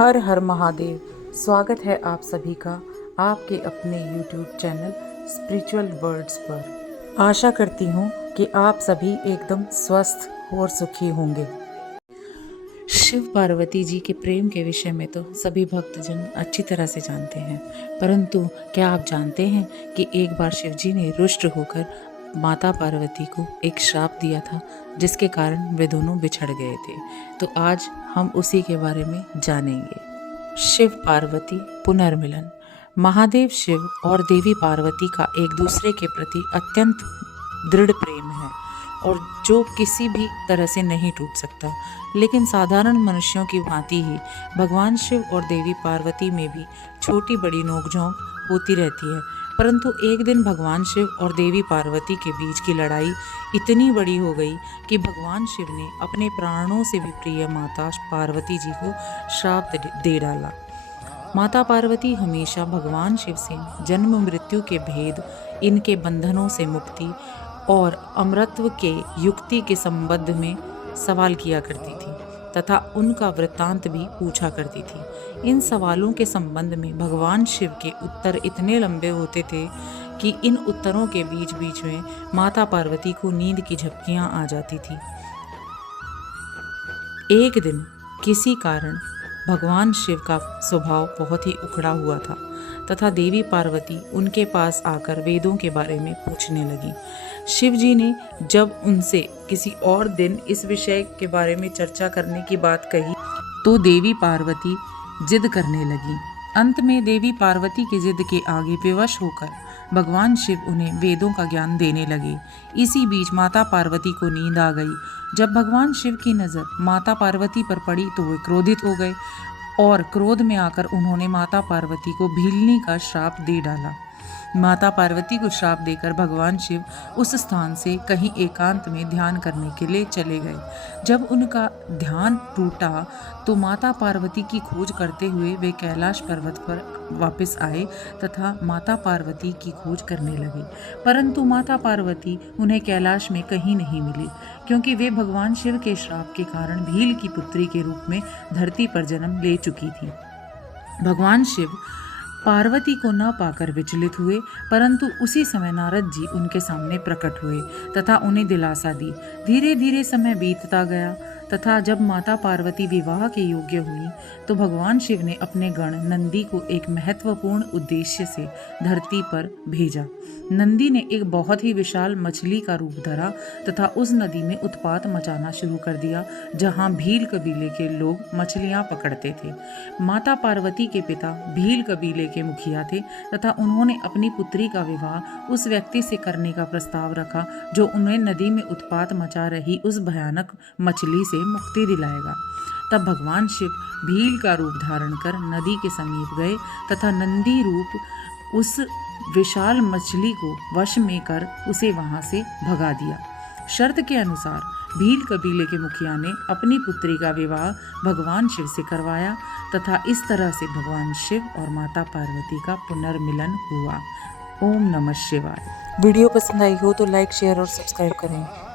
हर हर महादेव। स्वागत है आप सभी का आपके अपने YouTube चैनल स्पिरिचुअल वर्ड्स पर। आशा करती हूँ कि आप सभी एकदम स्वस्थ और सुखी होंगे। शिव पार्वती जी के प्रेम के विषय में तो सभी भक्तजन अच्छी तरह से जानते हैं, परंतु क्या आप जानते हैं कि एक बार शिव जी ने रुष्ट होकर माता पार्वती को एक श्राप दिया था, जिसके कारण वे दोनों बिछड़ गए थे। तो आज हम उसी के बारे में जानेंगे। शिव पार्वती पुनर्मिलन। महादेव शिव और देवी पार्वती का एक दूसरे के प्रति अत्यंत दृढ़ प्रेम है और जो किसी भी तरह से नहीं टूट सकता। लेकिन साधारण मनुष्यों की भांति ही भगवान शिव और देवी पार्वती में भी छोटी बड़ी नोकझोंक होती रहती है। परंतु एक दिन भगवान शिव और देवी पार्वती के बीच की लड़ाई इतनी बड़ी हो गई कि भगवान शिव ने अपने प्राणों से भी प्रिय माता पार्वती जी को श्राप दे डाला। माता पार्वती हमेशा भगवान शिव से जन्म मृत्यु के भेद, इनके बंधनों से मुक्ति और अमरत्व के युक्ति के संबंध में सवाल किया करती थी तथा उनका वृत्तांत भी पूछा करती थी। इन सवालों के संबंध में भगवान शिव के उत्तर इतने लंबे होते थे कि इन उत्तरों के बीच बीच में माता पार्वती को नींद की झपकियां आ जाती थी। एक दिन किसी कारण भगवान शिव का स्वभाव बहुत ही उखड़ा हुआ था तथा देवी पार्वती उनके पास आकर वेदों के बारे में पूछने लगी। शिव जी ने जब उनसे किसी और दिन इस विषय के बारे में चर्चा करने की बात कही तो देवी पार्वती जिद करने लगी। अंत में देवी पार्वती की जिद के आगे विवश होकर भगवान शिव उन्हें वेदों का ज्ञान देने लगे। इसी बीच माता पार्वती को नींद आ गई। जब भगवान शिव की नज़र माता पार्वती पर पड़ी तो वे क्रोधित हो गए और क्रोध में आकर उन्होंने माता पार्वती को भीलनी का श्राप दे डाला। माता पार्वती को श्राप देकर भगवान शिव उस स्थान से कहीं एकांत में ध्यान करने के लिए चले गए। जब उनका ध्यान टूटा तो माता पार्वती की खोज करते हुए वे कैलाश पर्वत पर वापस आए तथा माता पार्वती की खोज करने लगे। परंतु माता पार्वती उन्हें कैलाश में कहीं नहीं मिली, क्योंकि वे भगवान शिव के श्राप के कारण भील की पुत्री के रूप में धरती पर जन्म ले चुकी थी। भगवान शिव पार्वती को न पाकर विचलित हुए, परंतु उसी समय नारद जी उनके सामने प्रकट हुए तथा उन्हें दिलासा दी। धीरे धीरे समय बीतता गया तथा जब माता पार्वती विवाह के योग्य हुई तो भगवान शिव ने अपने गण नंदी को एक महत्वपूर्ण उद्देश्य से धरती पर भेजा। नंदी ने एक बहुत ही विशाल मछली का रूप धरा तथा उस नदी में उत्पात मचाना शुरू कर दिया, जहां भील कबीले के लोग मछलियां पकड़ते थे। माता पार्वती के पिता भील कबीले के मुखिया थे तथा उन्होंने अपनी पुत्री का विवाह उस व्यक्ति से करने का प्रस्ताव रखा जो उन्हें नदी में उत्पात मचा रही उस भयानक मछली से मुक्ति दिलाएगा। तब भगवान शिव भील का रूप धारण कर नदी के समीप गए तथा नंदी रूप उस विशाल मछली को वश में कर उसे वहां से भगा दिया। शर्त के अनुसार भील कबीले के मुखिया ने अपनी पुत्री का विवाह भगवान शिव से करवाया तथा इस तरह से भगवान शिव और माता पार्वती का पुनर्मिलन हुआ। ओम नमः शिवाय। वीडियो पसंद आई हो तो लाइक, शेयर और सब्सक्राइब करें।